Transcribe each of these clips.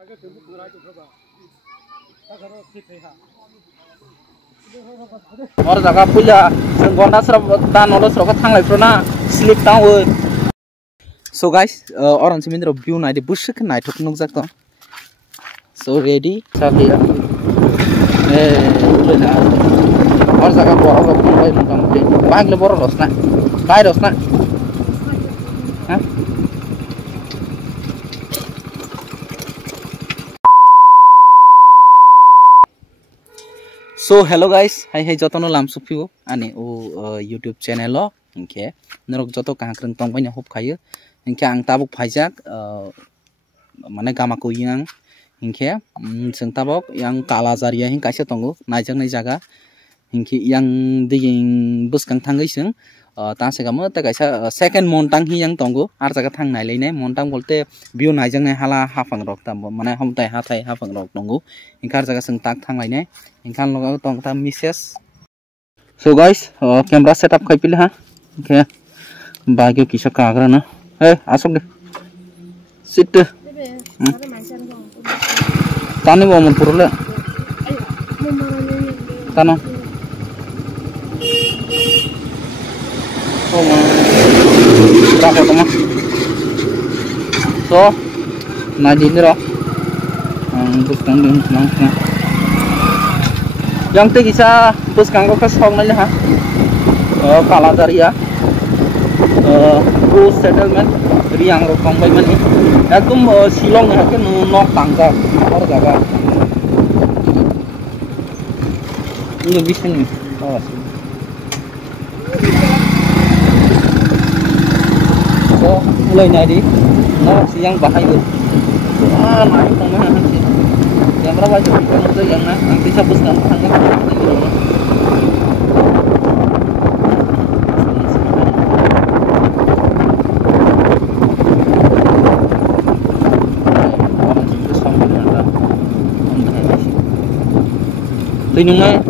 और जगह पुजा जों गन्दा स्रब दा नलो स्रब थांलायफ्रना स्लिप टाउ सो गाइस और अनसे मिनरो व्यू नायदे बुसक नायथक नोंजाक तो सो रेडी सालिया ए उलेना और जगह बरो फंबाय मोटामोटी बांगले बरो रसना बाय रसना हां So hello guys, hai jotono lamsupio ani o YouTube channel lo ingke norok joto kahkreng tongbai na hop khayo ingke ang tabuk phaijak mane gama ko yang ingke sing tabok yang kalazaria hing kaisa tongo naijak nai jaga ingke yang ding buskang thangai sing ta segamo ta kaisa second montang hi yang tongo ar jaga thang nai leinai montang bolte view naijak nai hala hafang rok ta mane homtai hathai hafang rok tongo ingkar jaga sing tak thang lainai ingkan logo tong ta misses so guys camera setup kai pile ha okay bagyo kisa kagra na hey asok de sit tani mo mon purule tano oh berapa teman so na dinero terus kan din senang yang te kisa bus kanggo ka song nai ha kalazaria go settlement riang ro kong bai mani ekdom silong ha ke nok tangja or jaga ini bisa ni awas so mulai nyadi no siang bahaya naik tong mana sih yang berapa sih itu yang nanti sabus kan Tinungai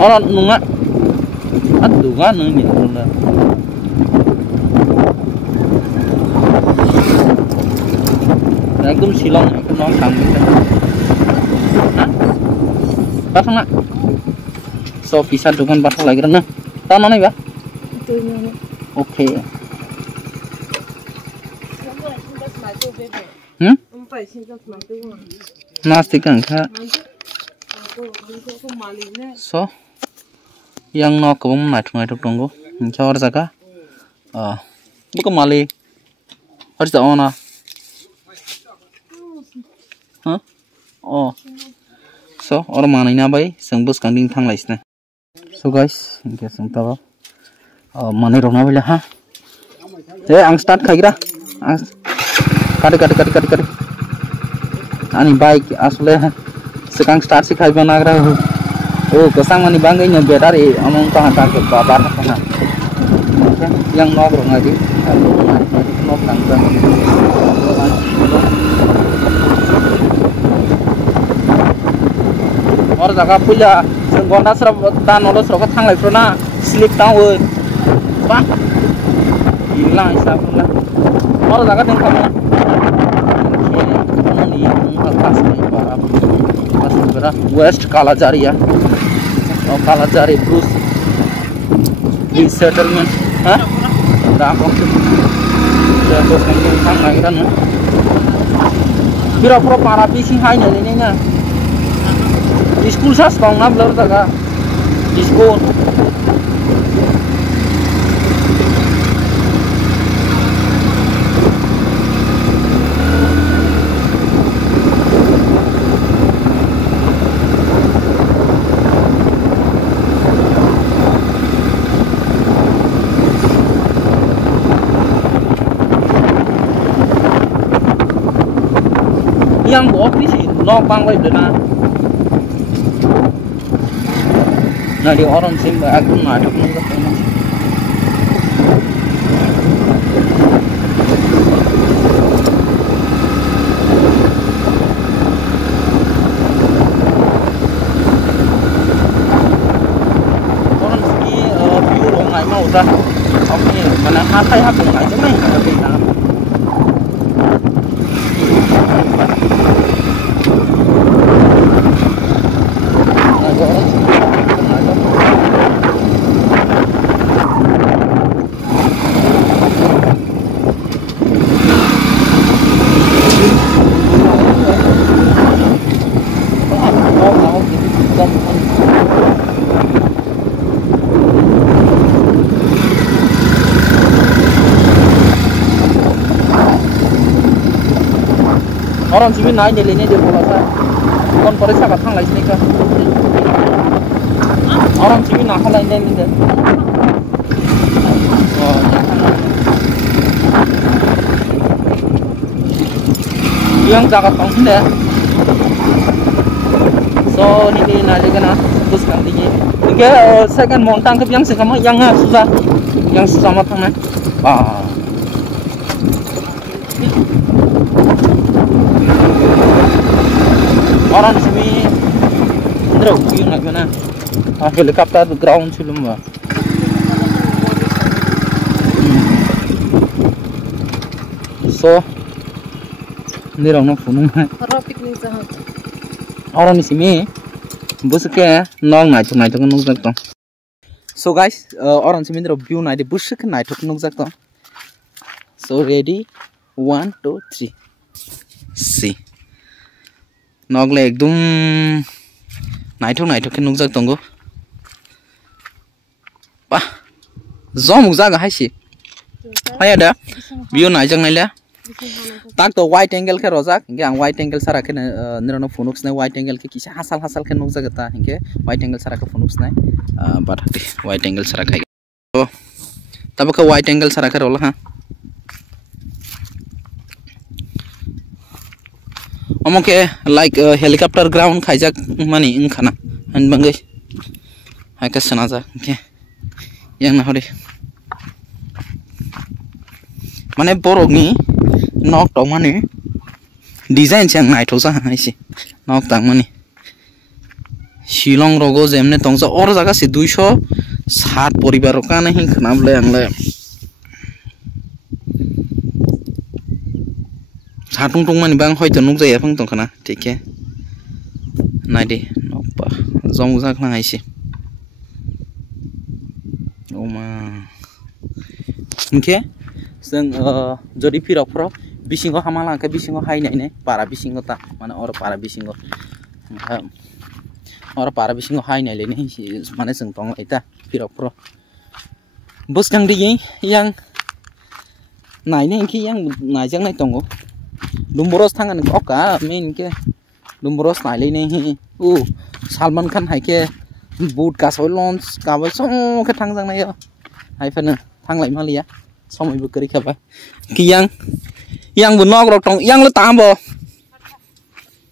orang nunga aduh kan ini lah ekdom silong ekdom nong kami pasang nak so bisa dukan pasang lagi na tahu mana ya oke nasi kan so yang no kebun naik tunggu cawar jaga bukan mali harus tak ona oh so orang mana ini abai sengbus kanding thang laisna so guys ingke seng tahu mana rona bela ha ang start khagira kade ani bike asle sekarang start sih khai banagra oh kesang mani banggai nya battery among ta hantar ke babar kana yang nok ro ngadi nok tangga और जगह पुजा जों गन्दा स्रब दा नलो स्रब थांलायफ्रना slip tau बा इला हिसाबला और जगह दिन खामा वेस्ट कालाजारिया और कालाजारी ब्रूस सेटलमेंट हाँ Dapo terus nanti sang lagi kan biro para bising hai ini na school sas bang na blur jaga school yang bawa sih nok bang lagi dena nah di orang sih aku ngaduk nggak pernah sudah oke mana hatai hakung aja nih tapi nah orang sini naik nilainya dia bola saya kon periksa batang lagi nih kan orang sini nak lain ini deh oh yang jaga tong deh so ini naik kan terus kan tinggi ini second montang ke yang sama yang sama tangan ah orang sini terus view nak mana helikopter ground film ba so ni rong no phunung picnic jahat orang sini bus ke nong naik to nong jak to so guys orang sini terus view naik bus ke naik to nong jak to so ready 1 2 3 see नगले एकदम नाइथो के नुकजाक दंगो बा जमुक जागा हायसि हाया दा बियो नाइजाक Naila ताक तो white angle के रजाक इंगे आं वाइट एंगल सारा के निरनो फुनुक्स ने वाइट एंगल के किसा हासाल के नुकजाक ता इंगे वाइट एंगल सारा के फुनुक्स ने बाथाते वाइट एंगल सारा खाय तो तब के वाइट एंगल सारा के रोला हा ओमके लाइक हेलीकॉप्टर ग्राउंड खाइजाक माने इंखाना हन बंगै हायका सनाजा के yang ना हरे माने बरगनि नक ट माने डिजाइन से नाइथो जा हाइसि नक ता माने शिलं रगो जेमने तंगजा और जागा से 207 परिवार का नहीं खनाबले आंले साtung tung mani bang hoito nuk jaya phang tong kana ठीक है नाइदे नपा जम जा खना आइसे ओमा इनके जों जदि फिरकफ्राव बिसिङाव हामाला के बिसिङाव हायनायने पारा बिसिङाव ता माने और पारा बिसिङाव हायनायलेने माने जों तंग आइता फिरकफ्राव बसखां दियै yang नायने इनके yang नायजां नाय तंगो Dumboros tangan oka main ke Dumboros naile nei Salman Khan hai ke boot ka soi launch ka ba so ke thang jang nai hai fa na thang lai malia somoi bu kari khaba ki yang bu nok rok tong yang lo tam bo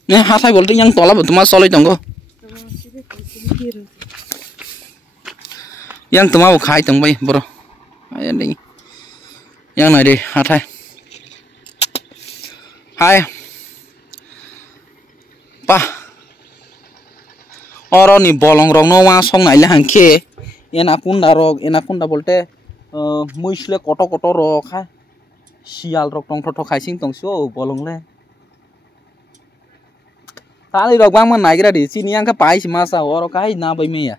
ne ha thai bol te yang tola bu tuma soloi tong go yang tuma bu khai tong bai bro ai ding yang nai de ha thai hai pa oro ni bolong rong no wa song naile hangke ena kunda bolte muisle koto rok ha sial rok tong thotho khaising tong so bolong le tali rok bang man naigra di sini yang ka pai si masa oro kai na bai me ya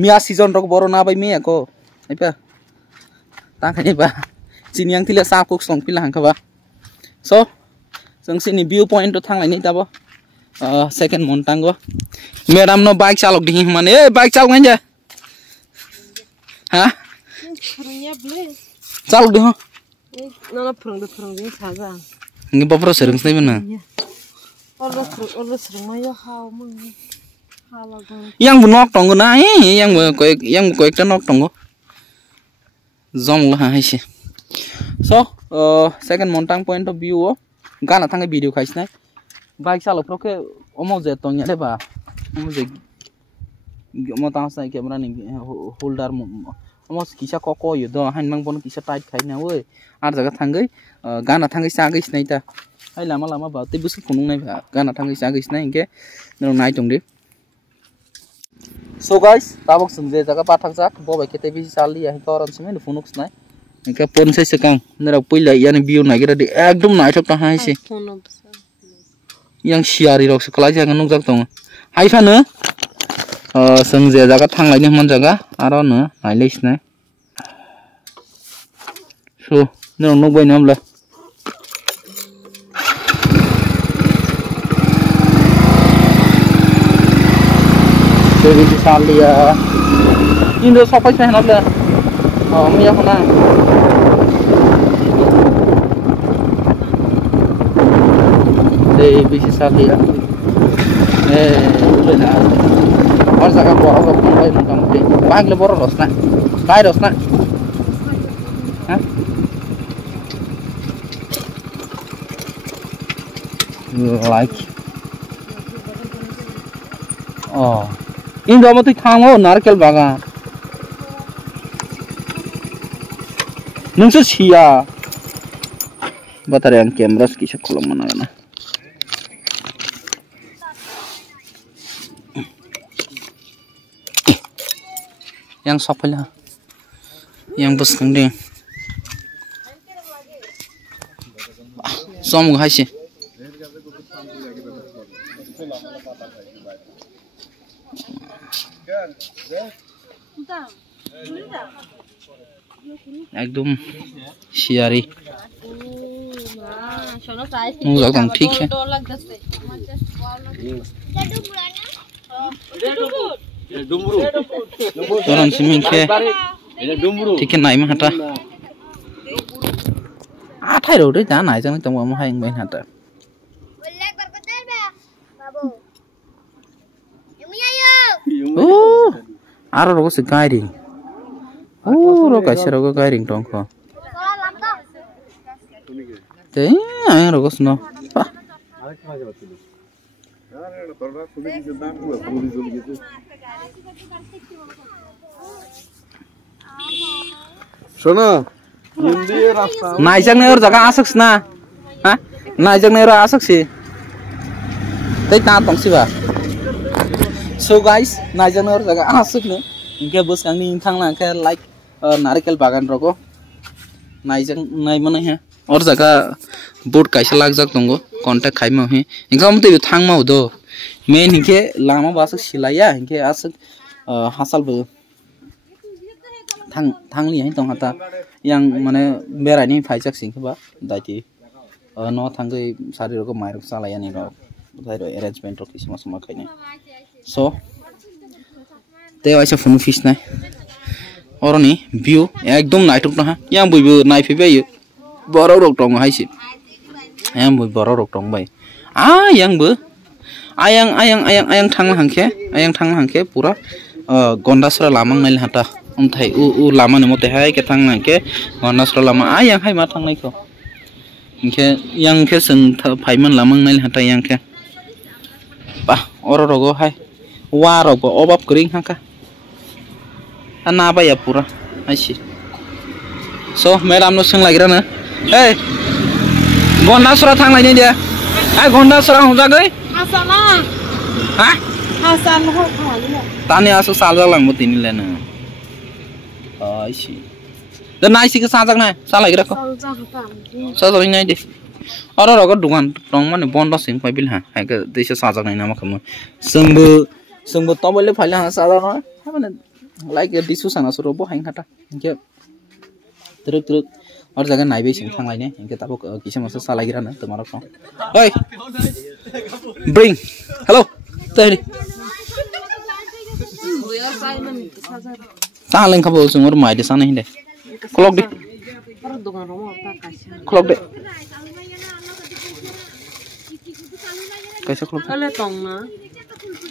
mia season rok boro na bai me ya ko ai pa tangkanya ba sini yang tidak sakuk song pilang ka ba so जों sini view point to thang lai ni tabo second montang go madam no bike chalok di mane A bike chalok nganja ha chalok di ho no phurung de saja ngi bopro serung snai bana orlo serung ma yo haw mung hala go yang bu nok tong na yang ko ekta nok tong go zong la haise so second montang point of view gana thang video khaisnai bike chalok proke omo je tong yale ba omo je omo ta sai camera ni holder omo kisa koko yo do hain mang bon kisa tight khaina oi ar jaga thangai gana thangai sagai snai ta hai lama ba te busu phunung nai ba gana thangai sagai snai ke no nai tong de So guys, tabok sungje jaga pathak jak bo bai kete bisi sali ya ko ran semen phone snai inka pon sai sekang nera puila yani view nagira de ekdom naitok ta hai se yang siari rok sekala jang nung jak tong hai phano sungje jaga thanglai ni man jaga aro no nailis nai so nero nok bai namla jadi salia Indo sopai sih namla Mia kena Deh bisa salia udah nah और जगह बहुत अपन भाई मोटामोटी बाग ले बड़ रसना काय रसना हां like in दमति थांगो नारकेल बागान नोंसो सिया बातारे आं कैमरा किसे खुलमना ना yang sopel yang busung ding som gai si একদম শিয়ারি একদম ঠিক है Orang simin ke, tiket naik mah hata. Atai roh deh jangan naik jangan temu mah yang main hata. Oh, aro roh segairing. Oh, roh kasih roh gairing tongko. Teh, ayam roh sno. Shona, India rasta. Naijang nih orang jaga asok sih, hah? Naijang nih orang asok sih. Tapi tantang sih bah. So guys, naijang nih orang jaga asok nih. Ingke bos kang nih intang lah, ingke like narik bagan roko. Naijang naik mana ya? Orang jaga boat kaisa lag jak tunggu, kontak kai mau he. Ingke kamu tuh thang mau do. Main ingke lama basuk silaya, ingke asok hasal bu. Thang lihat tong hata yang mana berani pajak sih keba tadi no thang ke sari roko mairok salaya nih rok tadi arrangement rok semua semua kayaknya so teh aja phone fish nih orang nih view ekdom naik tuh nah yang buibu naik pipa yuk borok rok tong hai sih yang buibu borok rok tong bay yang bu ayang thang hangke pura gonda sura lamang nail hata Thai lama nih mau teh hai ke thang nang ke gonas ro lama yang hai ma thang nai ko ke yang ke seng phaiman lamang nai hata yang ke ba oro rogo hai wa rogo obab kering hangka ana ba ya pura aisi so madam no seng lagi na hey gonas ro thang nai ni dia ai gonas ro hong ja gai asana ha asan ho khali tani asu salja lang mo tin le na Aisy. Dan naik sih ke sajak na, salah kira ko. Sajak ini deh. Orang orang dungan, orang mana bondos sih, kau bilang, hai ke desa sajak na nama kamu. Sungguh tahu boleh pilih sajak na, mana like disu sana suruh boh hai kata, ingke teruk. Orang jaga naik sih thang lainnya, ingke tahu kisah masa salah kira na, teman aku. Oi, bring, hello, tadi. Tahan kau bawa sumur mai di sana ini, kolok deh, kolok deh, kaisa kolok?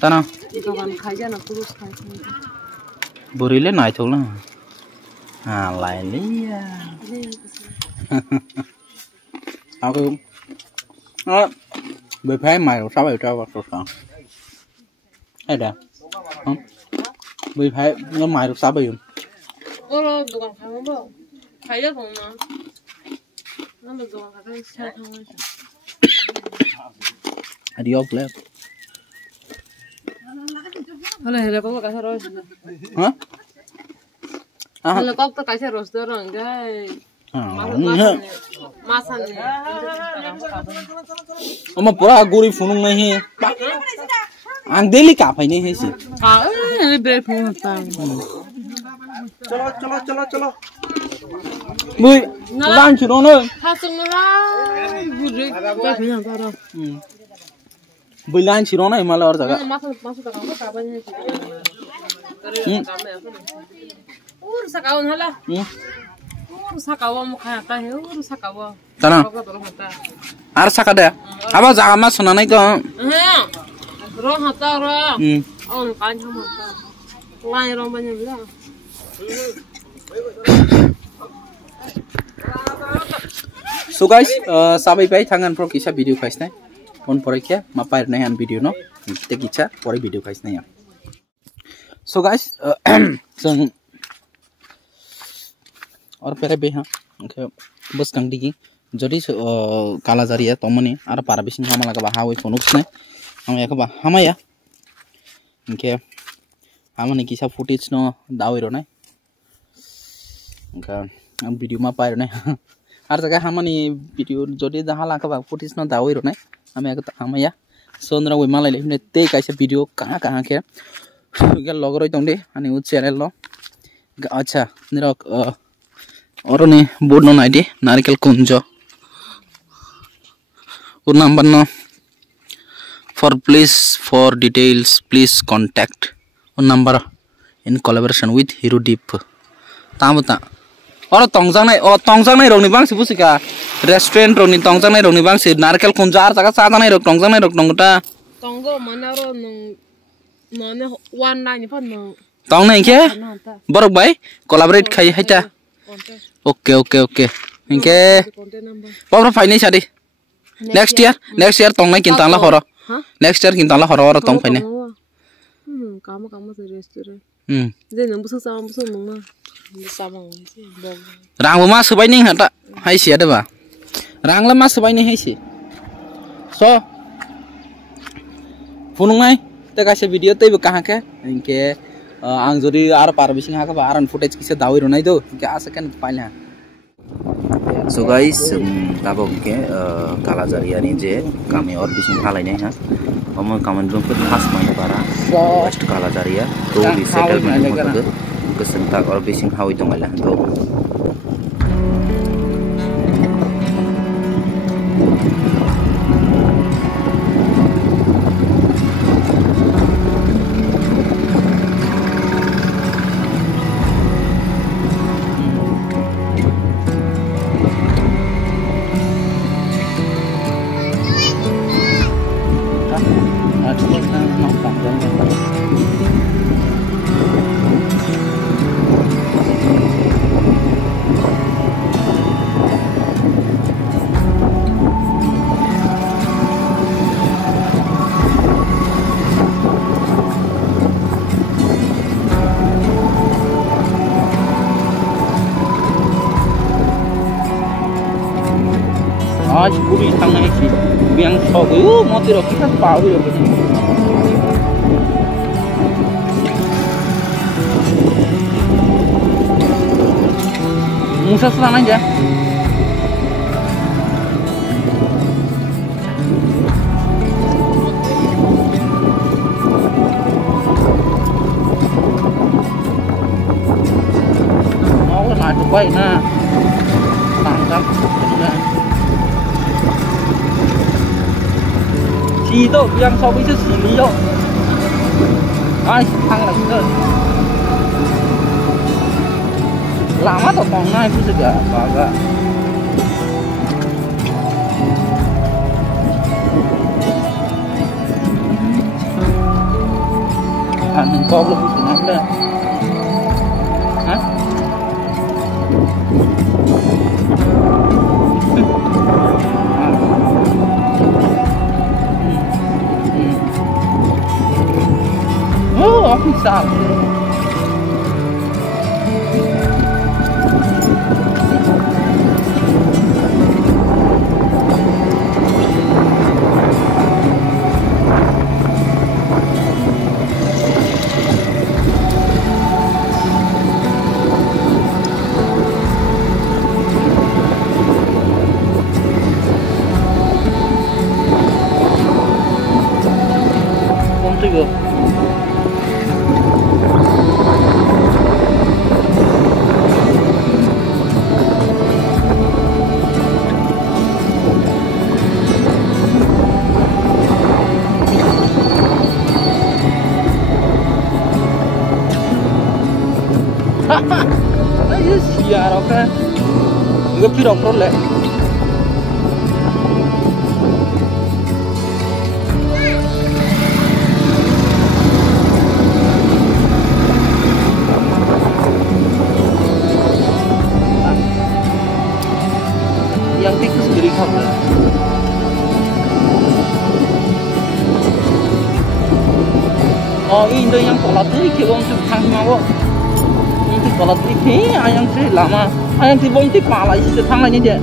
Tanah. Burile naik tuh lah, lain dia. Aku, berapa mai lo, siapa itu waktu sekarang? Ada, berapa lo mai lo siapa itu? Orang tukang kamu bawa, kaya dong na, nanti tukang kamu saya tahu aja. Adios leh. Hala helicopter kasih ros. Hah? Helicopter kasih ros dorong guys. Masan nih. Oma pura guri funung nahi. Ang daily ka phai nahi si. Kau ini break phone apa? चलो Bui, lan chiro na. Hasung lah. Break. Kau punya apa? Bui lan chiro na himalaya or jaga. Masuk ke kamu kapan nih? Urus kau nih lah. Urus kau mau kaya apa? Urus kau. Tana. Ar saka da. Aba jaga ma suna nai ka. Roh hata roh. On kan sama apa? Lain orang banyak bilang. So guys, sabai pai thangan pro kisah video kais nai. On pore kya mapair nai an video no. Te kisah pore video kais nai ya. So guys, sung और पेरे बे हाँ बस कंडी की जड़ी काला जारी है तो मने आर पारा बिसिंग हमारा का बाहा हुई फोनुक्स ने हम एक बा हमाया इनके हमने किसा फुटेज नो दावे रो ने इनका हम वीडियो में पाए रो ने आर जगह हमने वीडियो जड़ी जहाँ ला का फुटेज नो दावे रो ने हमें एक हमाया सोनरा वे माला ले हमने ते कैसे वीडियो कहाँ के क्या लॉग रही तुमने अने उस चैनल लो अच्छा निरा और ने बोर्ड नो नाइडी नारिकल कुंज और नंबर नो for details please contact और number in collaboration with Hero Deep Tamta और तोंगजांग नहीं रोनी बांग से पुसिका रेस्टोरेंट रोनी तोंगजांग नहीं रोनी बांग से नारिकल कुंज आर जगह सादा नहीं रोक तोंगजांग नहीं रोक तोंगटा तोंगो मना रो नने वन नाइन फन तोंग नहीं क्या बरक भाई कोलैबोरेट खाई है क्या ओके इनके पावर फाइनेंस आदि नेक्स्ट ईयर तोंग नहीं किंता ला हरो नेक्स्ट ईयर किंता ला हरो और तोंग फाइने kamu se restoran deh nunggu sama nunggu sama rang ma sebai ning hata hai si ada ba rang la ma sebai ning hai si so funung nai te kaise video tei ba kaha ke inke ang jodi ar par bising ha ka ba aran footage kise dawi ro nai do inke asa kan paila so guys tabo ke kala jaria ni je kami और bising halai nai ha हम comment room पे खास मायने बारा first काला जारिया तो भी सेटलमेंट होगा गोसोंता और बेसिं हावै दंगाला तो आज पूरी थांना है कि बियांग सगै मते रखि का पाउ रखि मुसा सलाना जा mau na tu bai na tangkap chỉ đâu yang so với xử lý đâu ai thằng là cái lama to tong nai pun juga baga anh có lúc gì nắm đây hả không sao oke. Juga piro prole. Yang tikus sendiri kamu. Ini yang kolat ini kebun tu kang mau. Ini kolat ini ayam tu lama, ayam tu boleh dipalai sih, kang lagi je.